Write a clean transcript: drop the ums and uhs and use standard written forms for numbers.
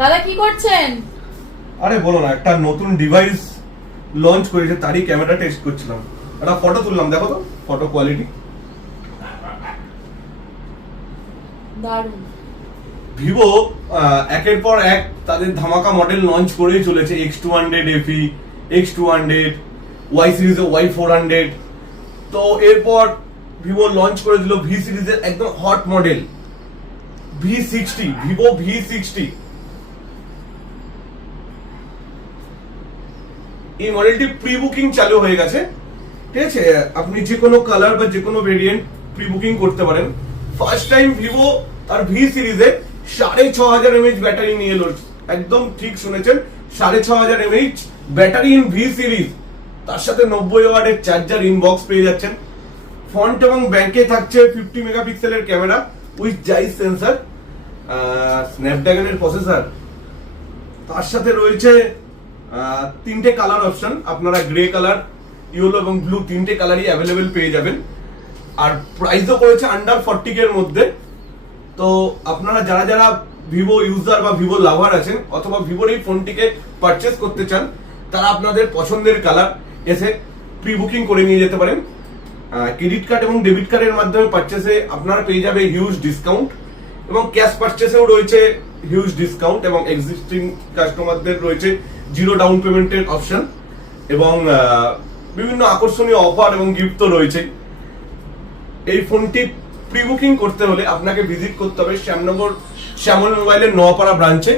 দাদা কি করছেন? আরে বলো না, একটা নতুন ডিভাইস লঞ্চ করেছে, তারই ক্যামেরা টেস্ট করছিলাম। একটা ফটো তুললাম, দেখো তো ফটো কোয়ালিটি। দারুণ। ভিভো একের পর এক তাদের ধামাকা মডেল লঞ্চ করেই চলেছে। X200 FE, X200, Y সিরিজে Y400। তো এরপর ভিভো লঞ্চ করে দিল ভি সিরিজের একদম hot model V60, Vivo V60। এই মডেলটি প্রি বুকিং চালু হয়ে গেছে, ঠিক আছে। আপনি যে কোনো কালার বা যে কোনো ভেরিয়েন্ট প্রি বুকিং করতে পারেন। ফার্স্ট টাইম ভিভো আর ভি সিরিজে 6500 mAh ব্যাটারি নিয়ে এলো। একদম ঠিক শুনেছেন, 6500 mAh battery in V series. তার সাথে 90 ওয়াটের চার্জার ইনবক্স পেয়ে যাচ্ছেন। ফ্রন্ট এবং ব্যাকে থাকছে 50 মেগাপিক্সেলের ক্যামেরা উইথ জাইস সেন্সর, স্ন্যাপড্রাগনের প্রসেসর। তার সাথে রয়েছে তিনটে কালার অপশন। আপনারা গ্রে কালার, ইয়েলো এবং ব্লু তিনটে কালারই অ্যাভেলেবেল পেয়ে যাবেন। আর প্রাইসও করেছে আন্ডার 40K এর মধ্যে। তো আপনারা যারা যারা ভিভো ইউজার বা ভিভো লাভার আছেন অথবা ভিভোর এই ফোনটিকে পারচেস করতে চান, তারা আপনাদের পছন্দের কালার এসে প্রি বুকিং করে নিয়ে যেতে পারেন। ক্রেডিট কার্ড এবং ডেবিট কার্ডের মাধ্যমে পারচেসে আপনারা পেয়ে যাবে হিউজ ডিসকাউন্ট, এবং ক্যাশ পারচেসেও রয়েছে হিউজ ডিসকাউন্ট, এবং এক্সিস্টিং কাস্টমারদের রয়েছে জিরো ডাউন পেমেন্টের অপশন, এবং বিভিন্ন আকর্ষণীয় অফার এবং গিফট রয়েছে। এই ফোনটি প্রি বুকিং করতে হলে আপনাকে ভিজিট করতে হবে শ্যামনগর শ্যামল মোবাইলের নোয়াপাড়া ব্রাঞ্চে।